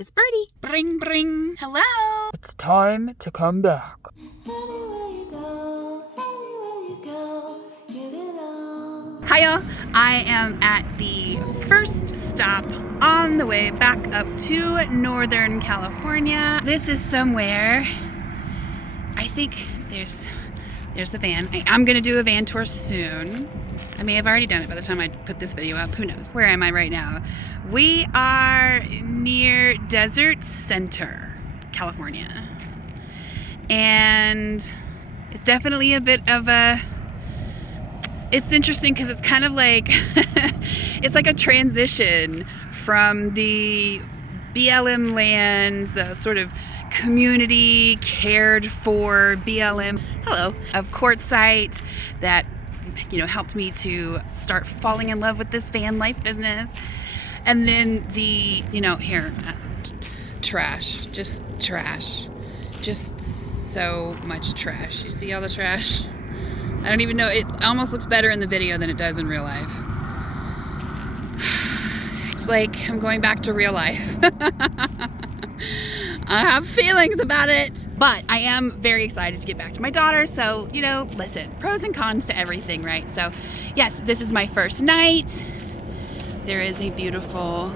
It's Birdie. Bring, bring. Hello. It's time to come back. Hi y'all. I am at the first stop on the way back up to Northern California. This is somewhere, I think there's the van. I'm gonna do a van tour soon. I may have already done it by the time I put this video up, who knows. Where am I right now? We are near Desert Center, California. And it's definitely a bit of a, it's interesting because it's kind of like, it's like a transition from the BLM lands, the sort of community cared for BLM, of Quartzsite that, you know, helped me to start falling in love with this van life business. And then the, you know, trash, just so much trash. You see all the trash? I don't even know, it almost looks better in the video than it does in real life. It's like I'm going back to real life. I have feelings about it, but I am very excited to get back to my daughter. So, you know, listen, pros and cons to everything, right? So yes, this is my first night. There is a beautiful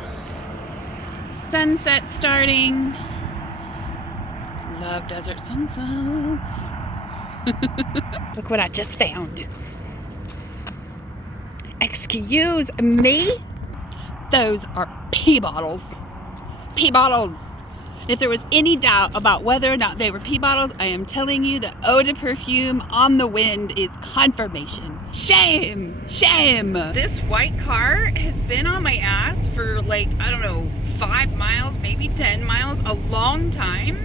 sunset starting. Love desert sunsets. Look what I just found. Excuse me? Those are pee bottles. Pee bottles. If there was any doubt about whether or not they were pee bottles, I am telling you the eau de perfume on the wind is confirmation. Shame! Shame! This white car has been on my ass for like, I don't know, 5 miles, maybe 10 miles, a long time.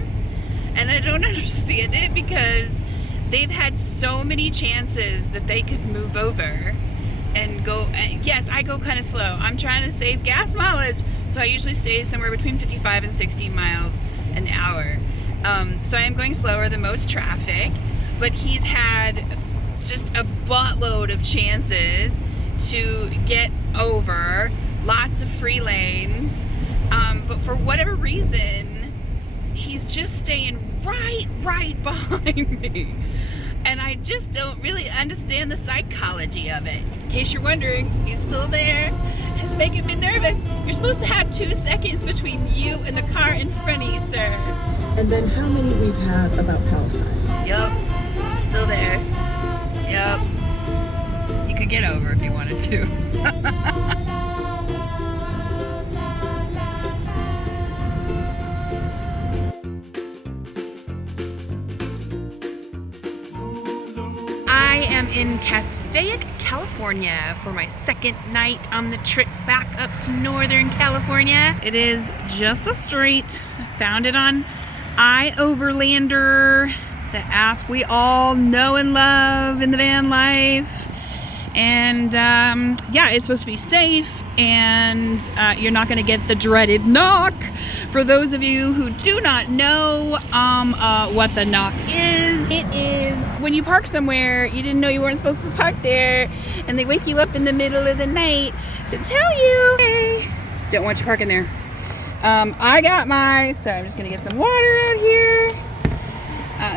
And I don't understand it because they've had so many chances that they could move over and go. Yes, I go kind of slow. I'm trying to save gas mileage, so I usually stay somewhere between 55 and 60 miles an hour. So I am going slower than most traffic, but he's had just a buttload of chances to get over, lots of free lanes, but for whatever reason, he's just staying right behind me. And I just don't really understand the psychology of it. In case you're wondering, he's still there. It's making me nervous. You're supposed to have 2 seconds between you and the car in front of you, sir. And then how many we've had about Palestine? Yup, still there. Yup. You could get over if you wanted to. I am in Castaic, California for my second night on the trip back up to Northern California. It is just a street. I found it on iOverlander, the app we all know and love in the van life. And yeah, it's supposed to be safe and you're not gonna get the dreaded knock. For those of you who do not know what the knock is, it is when you park somewhere you didn't know you weren't supposed to park there and they wake you up in the middle of the night to tell you, hey, don't want you parking there. I got so I'm just gonna get some water out here.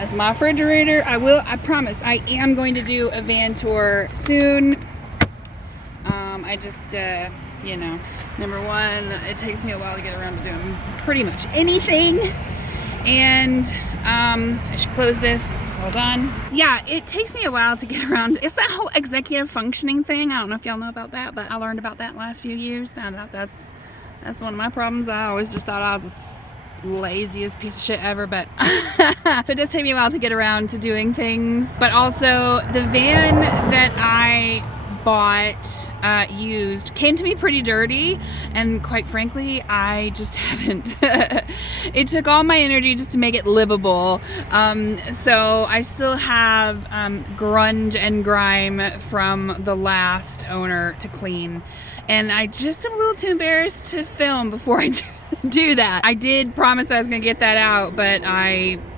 It's my refrigerator. I promise, I am going to do a van tour soon. I just, you know, number one, it takes me a while to get around to doing pretty much anything. And I should close this. Hold on. Yeah, it takes me a while to get around. It's that whole executive functioning thing. I don't know if y'all know about that, but I learned about that in the last few years. Found out that's one of my problems. I always just thought I was the laziest piece of shit ever, but it does take me a while to get around to doing things. But also, the van that I bought used came to me pretty dirty, and quite frankly I just haven't it took all my energy just to make it livable, so I still have grunge and grime from the last owner to clean, and I just am a little too embarrassed to film before I do that. I did promise I was gonna get that out, but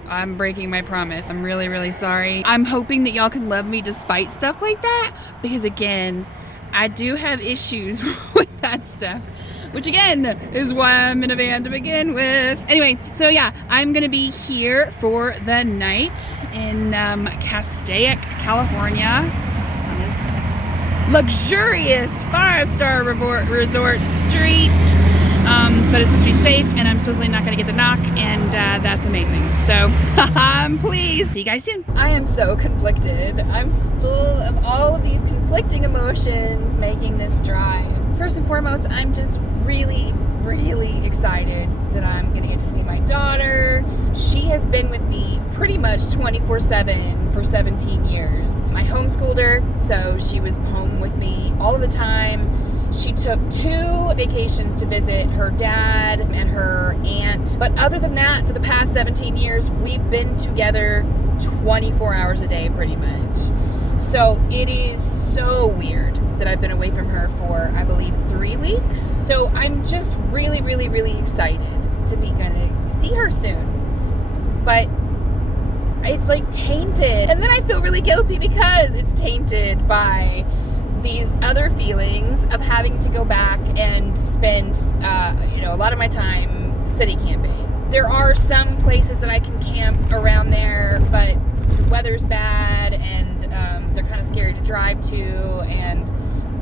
I'm breaking my promise. I'm really sorry. I'm hoping that y'all can love me despite stuff like that, because again, I do have issues with that stuff. which again is why I'm in a van to begin with. Anyway, so yeah, I'm gonna be here for the night in Castaic, California, on this luxurious 5-star resort street. But it's supposed to be safe, and I'm supposedly not going to get the knock, and that's amazing. So I'm pleased. See you guys soon. I am so conflicted. I'm full of all of these conflicting emotions making this drive. First and foremost, I'm just really, really excited that I'm going to get to see my daughter. She has been with me pretty much 24/7 for 17 years. I homeschooled her, so she was home with me all of the time. She took 2 vacations to visit her dad and her aunt. But other than that, for the past 17 years, we've been together 24 hours a day pretty much. So it is so weird that I've been away from her for, I believe, 3 weeks. So I'm just really, really, really excited to be gonna see her soon. But it's like tainted. And then I feel really guilty because it's tainted by these other feelings of having to go back and spend, a lot of my time city camping. There are some places that I can camp around there, but the weather's bad and they're kind of scary to drive to, and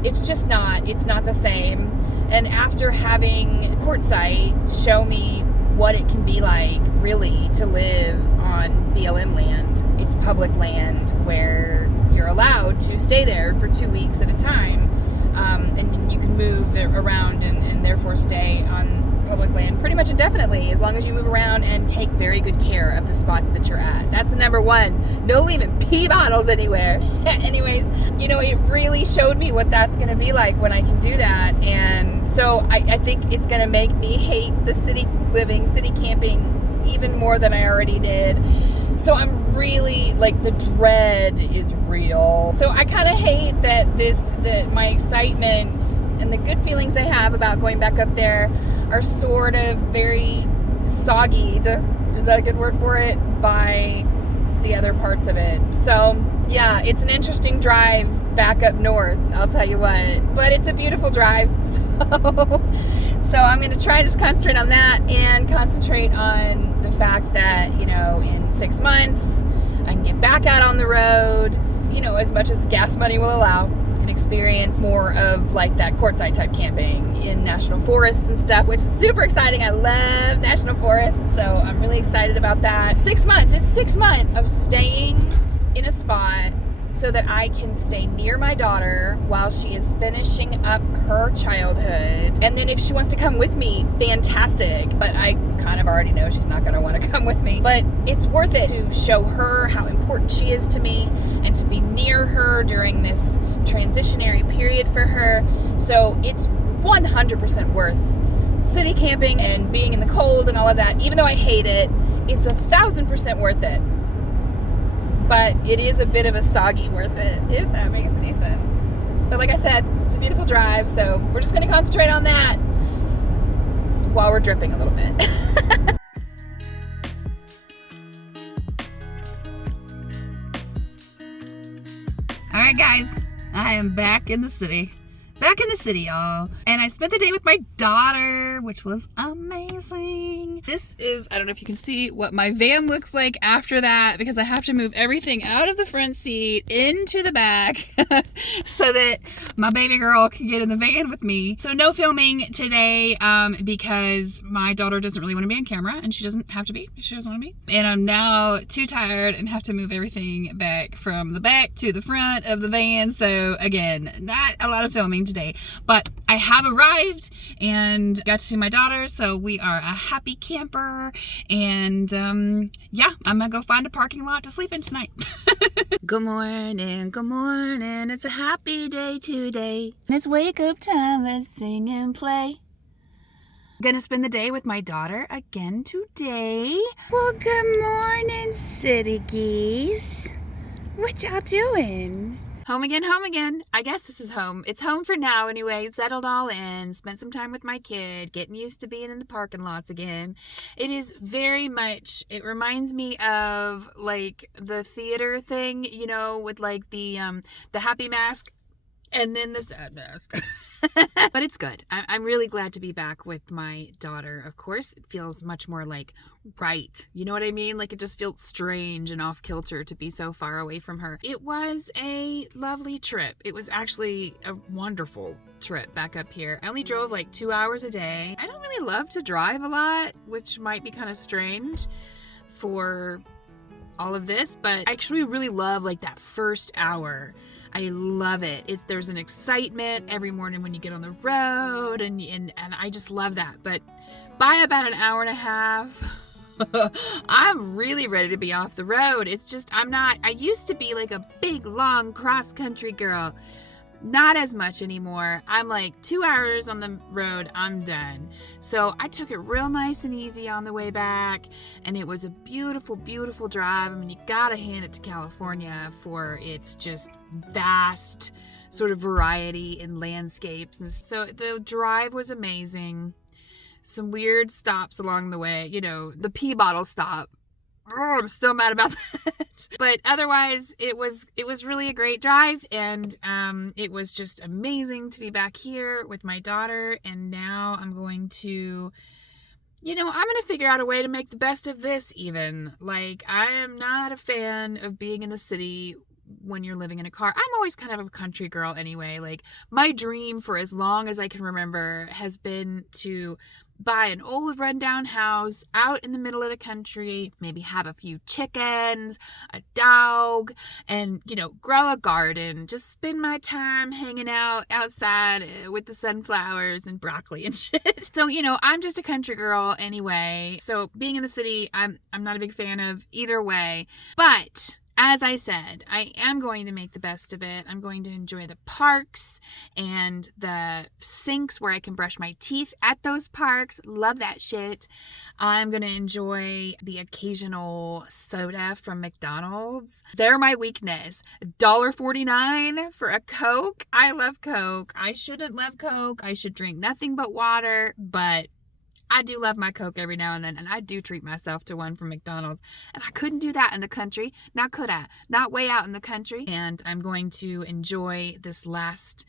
it's not the same. And after having Quartzsite show me what it can be like really to live on BLM land, it's public land where you're allowed to stay there for 2 weeks at a time, and you can move around and therefore stay on public land pretty much indefinitely, as long as you move around and take very good care of the spots that you're at. That's the number one. No leaving pee bottles anywhere. Anyways, it really showed me what that's going to be like when I can do that. And so I think it's going to make me hate the city camping even more than I already did. So I'm really, the dread is real. So I kind of hate that my excitement and the good feelings I have about going back up there are sort of very soggied, is that a good word for it, by the other parts of it. So yeah, it's an interesting drive back up north, I'll tell you what. But it's a beautiful drive, so I'm going to try to just concentrate on that and concentrate on the fact that, in 6 months, I can get back out on the road, as much as gas money will allow, and experience more of that Quartzsite type camping in national forests and stuff, which is super exciting. I love national forests, so I'm really excited about that. 6 months. It's 6 months of staying in a spot so that I can stay near my daughter while she is finishing up her childhood. And then if she wants to come with me, fantastic. But I kind of already know she's not going to want to come with me. But it's worth it to show her how important she is to me and to be near her during this transitionary period for her. So it's 100% worth city camping and being in the cold and all of that. Even though I hate it, it's 1,000% worth it. But it is a bit of a soggy worth it, if that makes any sense. But like I said, it's a beautiful drive, so we're just going to concentrate on that while we're dripping a little bit. All right, guys, I am back in the city. Back in the city, y'all. And I spent the day with my daughter, which was amazing. This is, I don't know if you can see what my van looks like after that, because I have to move everything out of the front seat into the back so that my baby girl can get in the van with me. So no filming today because my daughter doesn't really want to be on camera, and she doesn't have to be. She doesn't want to be. And I'm now too tired and have to move everything back from the back to the front of the van. So again, not a lot of filming today, but I have arrived and got to see my daughter, so we are a happy camper. And yeah, I'm gonna go find a parking lot to sleep in tonight. Good morning, it's a happy day today. It's wake up time, let's sing and play. Gonna spend the day with my daughter again today. Well, good morning, city geese. What y'all doing? Home again, home again. I guess this is home. It's home for now anyway. Settled all in, spent some time with my kid, getting used to being in the parking lots again. It is very much, it reminds me of the theater thing, with the happy mask and then the sad mask. But it's good. I'm really glad to be back with my daughter. Of course, it feels much more like right. You know what I mean? Like, it just feels strange and off kilter to be so far away from her. It was a lovely trip. It was actually a wonderful trip back up here. I only drove like 2 hours a day. I don't really love to drive a lot, which might be kind of strange for all of this, but I actually really love like that first hour. I love it. There's an excitement every morning when you get on the road, and I just love that. But by about an hour and a half, I'm really ready to be off the road. It's just, I used to be like a big, long cross-country girl. Not as much anymore. I'm like 2 hours on the road, I'm done. So I took it real nice and easy on the way back, and it was a beautiful, beautiful drive. I mean, you gotta hand it to California for its just vast sort of variety in landscapes. And so the drive was amazing. Some weird stops along the way, you know, the pee bottle stop. Oh, I'm so mad about that. But otherwise, it was really a great drive, and it was just amazing to be back here with my daughter. And now I'm going to, I'm going to figure out a way to make the best of this even. Like, I am not a fan of being in the city when you're living in a car. I'm always kind of a country girl anyway. Like, my dream for as long as I can remember has been to buy an old rundown house out in the middle of the country, maybe have a few chickens, a dog, and, grow a garden. Just spend my time hanging out outside with the sunflowers and broccoli and shit. So, I'm just a country girl anyway. So being in the city, I'm not a big fan of either way. But as I said, I am going to make the best of it. I'm going to enjoy the parks and the sinks where I can brush my teeth at those parks. Love that shit. I'm going to enjoy the occasional soda from McDonald's. They're my weakness. $1.49 for a Coke. I love Coke. I shouldn't love Coke. I should drink nothing but water, but I do love my Coke every now and then, and I do treat myself to one from McDonald's. And I couldn't do that in the country. Now could I? Not way out in the country. And I'm going to enjoy this last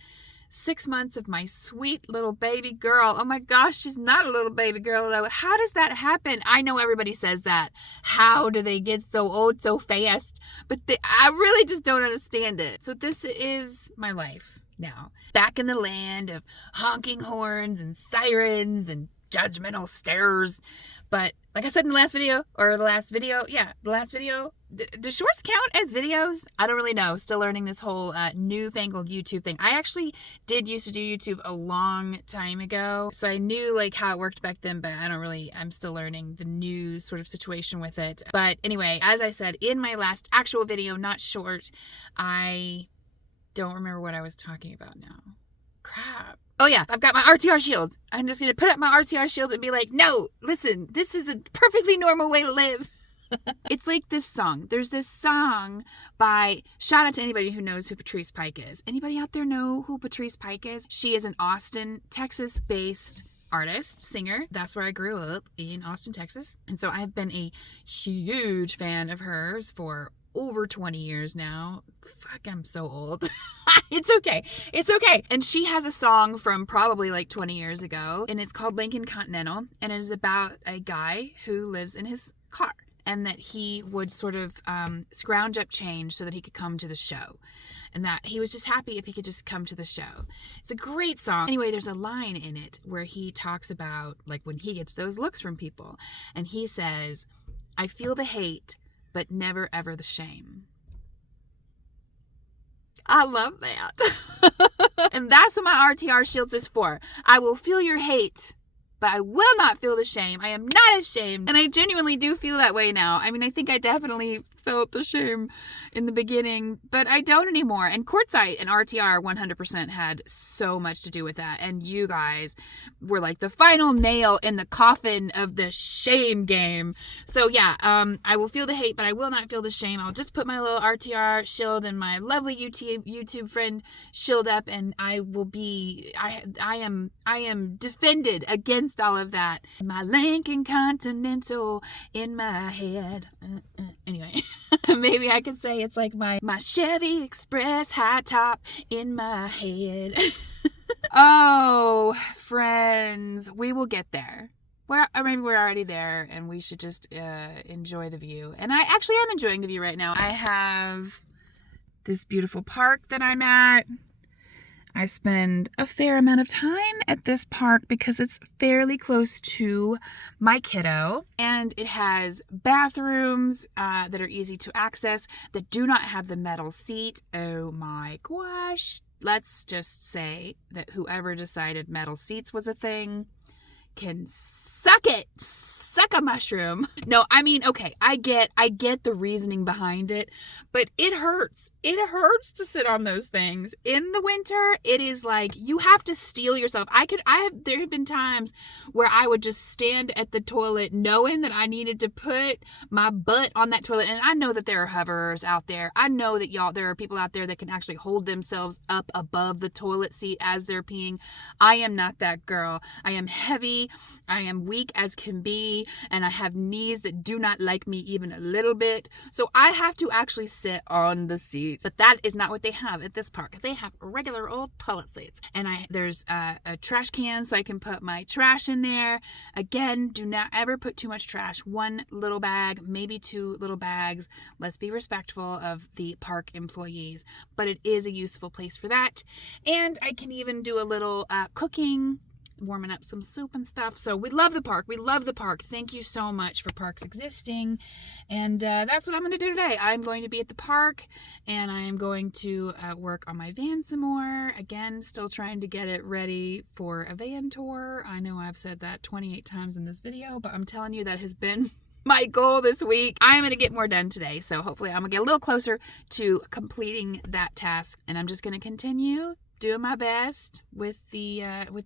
6 months of my sweet little baby girl. Oh my gosh, she's not a little baby girl though. How does that happen? I know everybody says that. How do they get so old so fast? But I really just don't understand it. So this is my life now. Back in the land of honking horns and sirens and judgmental stares. But like I said in the last video, do shorts count as videos? I don't really know. Still learning this whole newfangled YouTube thing. I actually did used to do YouTube a long time ago, so I knew like how it worked back then, but I'm still learning the new sort of situation with it. But anyway, as I said in my last actual video, not short, I don't remember what I was talking about now. Crap. Oh yeah, I've got my RTR shield. I'm just going to put up my RTR shield and be like, no, listen, this is a perfectly normal way to live. It's like this song. There's this song by, shout out to anybody who knows who Patrice Pike is. Anybody out there know who Patrice Pike is? She is an Austin, Texas-based artist, singer. That's where I grew up, in Austin, Texas. And so I've been a huge fan of hers for over 20 years now. Fuck, I'm so old. It's okay. It's okay. And she has a song from probably like 20 years ago, and it's called Lincoln Continental, and it is about a guy who lives in his car, and that he would sort of scrounge up change so that he could come to the show, and that he was just happy if he could just come to the show. It's a great song. Anyway, there's a line in it where he talks about like when he gets those looks from people, and he says, I feel the hate, but never ever the shame. I love that. And that's what my RTR shields is for. I will feel your hate, but I will not feel the shame. I am not ashamed. And I genuinely do feel that way now. I mean, I think I definitely felt the shame in the beginning, but I don't anymore. And Quartzite and RTR 100% had so much to do with that. And you guys were like the final nail in the coffin of the shame game. So yeah, I will feel the hate, but I will not feel the shame. I'll just put my little RTR shield and my lovely YouTube friend shield up, and I will be, I am defended against all of that. My Lincoln Continental in my head. Anyway. Maybe I could say it's like my Chevy Express high top in my head. Oh, friends, we will get there. Or maybe we're already there and we should just enjoy the view. And I actually am enjoying the view right now. I have this beautiful park that I'm at. I spend a fair amount of time at this park because it's fairly close to my kiddo. And it has bathrooms that are easy to access that do not have the metal seat. Oh my gosh. Let's just say that whoever decided metal seats was a thing can suck a mushroom. No, I mean, okay, I get the reasoning behind it, but it hurts to sit on those things in the winter. It is like you have to steel yourself. There have been times where I would just stand at the toilet knowing that I needed to put my butt on that toilet. And I know that there are hoverers out there. I know that there are people out there that can actually hold themselves up above the toilet seat as they're peeing. I am not that girl. I am heavy. I am weak as can be, and I have knees that do not like me even a little bit. So I have to actually sit on the seat. But that is not what they have at this park. They have regular old toilet seats. And there's a trash can so I can put my trash in there. Again, do not ever put too much trash. 1 little bag, maybe 2 little bags. Let's be respectful of the park employees. But it is a useful place for that. And I can even do a little cooking, warming up some soup and stuff. So we love the park. We love the park. Thank you so much for parks existing. And that's what I'm going to do today. I'm going to be at the park and I am going to work on my van some more. Again, still trying to get it ready for a van tour. I know I've said that 28 times in this video, but I'm telling you that has been my goal this week. I'm going to get more done today. So hopefully I'm going to get a little closer to completing that task. And I'm just going to continue doing my best with the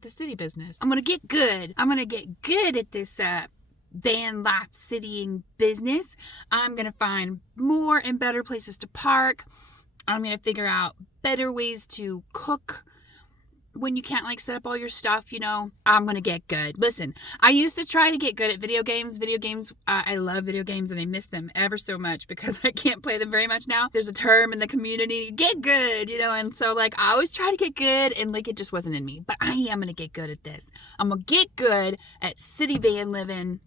city business. I'm gonna get good. I'm gonna get good at this van life citying business. I'm gonna find more and better places to park. I'm gonna figure out better ways to cook when you can't set up all your stuff, I'm gonna get good. Listen, I used to try to get good at video games. I love video games and I miss them ever so much because I can't play them very much now. There's a term in the community, get good, and so I always try to get good and it just wasn't in me. But I am gonna get good at this. I'm gonna get good at city van living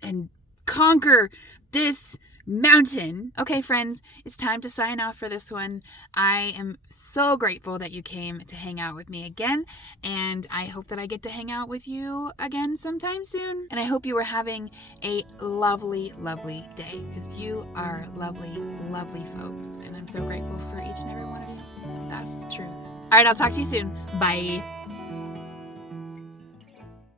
and conquer this mountain. Okay, friends, it's time to sign off for this one. I am so grateful that you came to hang out with me again, and I hope that I get to hang out with you again sometime soon. And I hope you are having a lovely, lovely day, because you are lovely, lovely folks, and I'm so grateful for each and every one of you. That's the truth. All right, I'll talk to you soon. Bye.